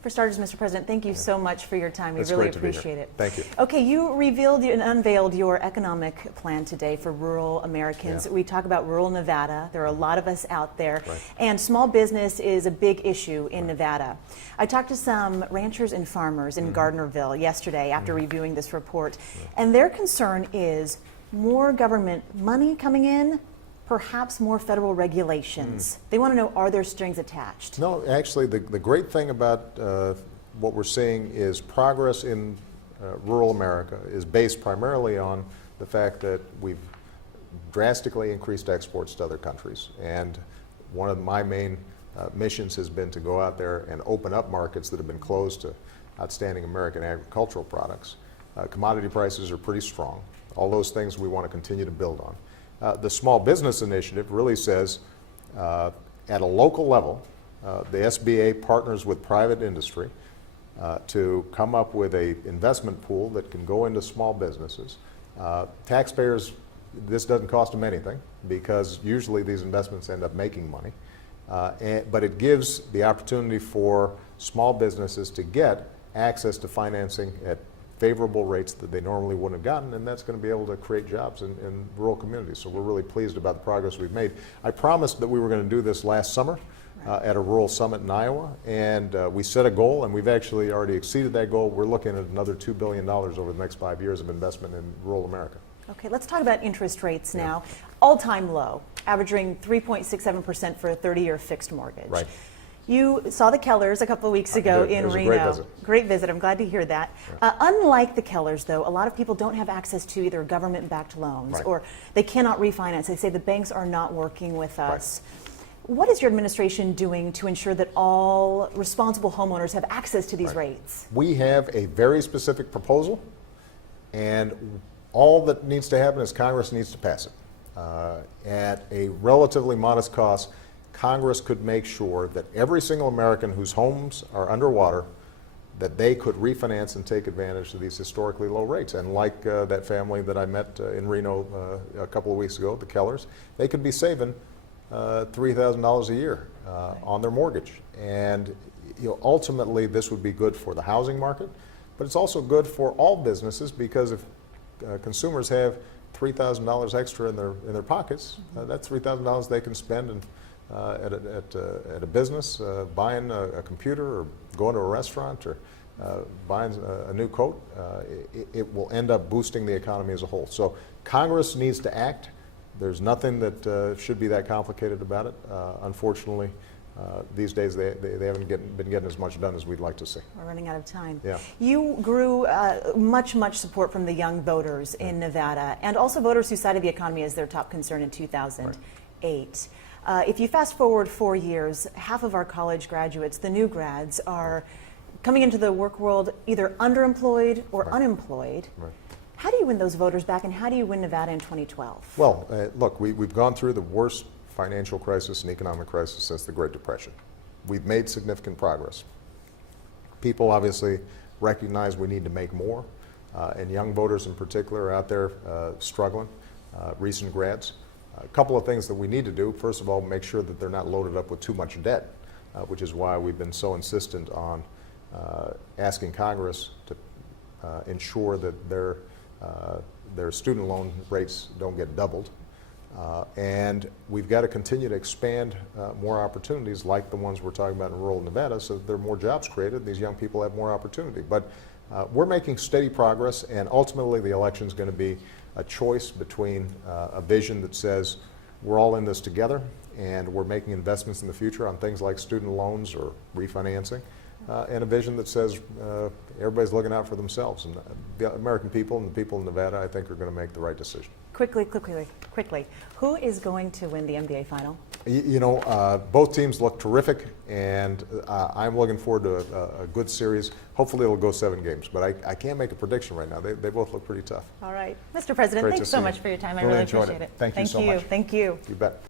For starters, Mr. President, thank you so much for your time. We It's really great to be here. appreciate it. Thank you. Okay, you revealed and unveiled your economic plan today for rural Americans. Yeah. We talk about rural Nevada. There are a lot of us out there. Right. And small business is a big issue in Nevada. I talked to some ranchers and farmers in Gardnerville yesterday after reviewing this report, and their concern is more government money coming in, perhaps more federal regulations. They want to know, are there strings attached? No, actually, the great thing about what we're seeing is progress in rural America is based primarily on the fact that we've drastically increased exports to other countries. And one of my main missions has been to go out there and open up markets that have been closed to outstanding American agricultural products. Commodity prices are pretty strong. All those things we want to continue to build on. The Small Business Initiative really says at a local level, the SBA partners with private industry to come up with an investment pool that can go into small businesses. Taxpayers, this doesn't cost them anything because usually these investments end up making money. But it gives the opportunity for small businesses to get access to financing at favorable rates that they normally wouldn't have gotten, and that's going to be able to create jobs in rural communities. So we're really pleased about the progress we've made. I promised that we were going to do this last summer at a rural summit in Iowa, and we set a goal, and we've actually already exceeded that goal. We're looking at another $2 billion over the next 5 years of investment in rural America. Okay, let's talk about interest rates now. All-time low, averaging 3.67% for a 30-year fixed mortgage. Right. You saw the Kellers a couple of weeks ago in was a Reno. great visit. Great visit. I'm glad to hear that. Unlike the Kellers, though, a lot of people don't have access to either government-backed loans Right. or they cannot refinance. They say the banks are not working with us. What is your administration doing to ensure that all responsible homeowners have access to these rates? We have a very specific proposal, and all that needs to happen is Congress needs to pass it. At a relatively modest cost, Congress could make sure that every single American whose homes are underwater, that they could refinance and take advantage of these historically low rates. And like that family that I met in Reno a couple of weeks ago, the Kellers, they could be saving $3,000 a year on their mortgage. And ultimately, this would be good for the housing market, but it's also good for all businesses because if consumers have $3,000 extra in their pockets, that's $3,000 they can spend at a business, buying a computer or going to a restaurant or buying a new coat. It will end up boosting the economy as a whole. So Congress needs to act. There's nothing that should be that complicated about it. Unfortunately, these days they haven't been getting as much done as we'd like to see. We're running out of time. Yeah. You grew much support from the young voters in Nevada and also voters who cited the economy as their top concern in 2008. If you fast forward 4 years, half of our college graduates, the new grads, are coming into the work world either underemployed or unemployed. Right. How do you win those voters back, and how do you win Nevada in 2012? Well, look, we've gone through the worst financial crisis and economic crisis since the Great Depression. We've made significant progress. People obviously recognize we need to make more, and young voters in particular are out there struggling, recent grads. A couple of things that we need to do. First of all, make sure that they're not loaded up with too much debt, which is why we've been so insistent on asking Congress to ensure that their student loan rates don't get doubled. And we've got to continue to expand more opportunities like the ones we're talking about in rural Nevada so that there are more jobs created and these young people have more opportunity. But we're making steady progress, and ultimately the election is going to be a choice between a vision that says we're all in this together and we're making investments in the future on things like student loans or refinancing, and a vision that says everybody's looking out for themselves. And the American people and the people in Nevada, I think, are going to make the right decision. Quickly, who is going to win the NBA final? Both teams look terrific, and I'm looking forward to a good series. Hopefully it'll go 7 games, but I can't make a prediction right now. They both look pretty tough. All right. Mr. President, Great thanks to so see much you. for your time. I Really really enjoyed appreciate it. it. Thank you so much. Thank you. You bet.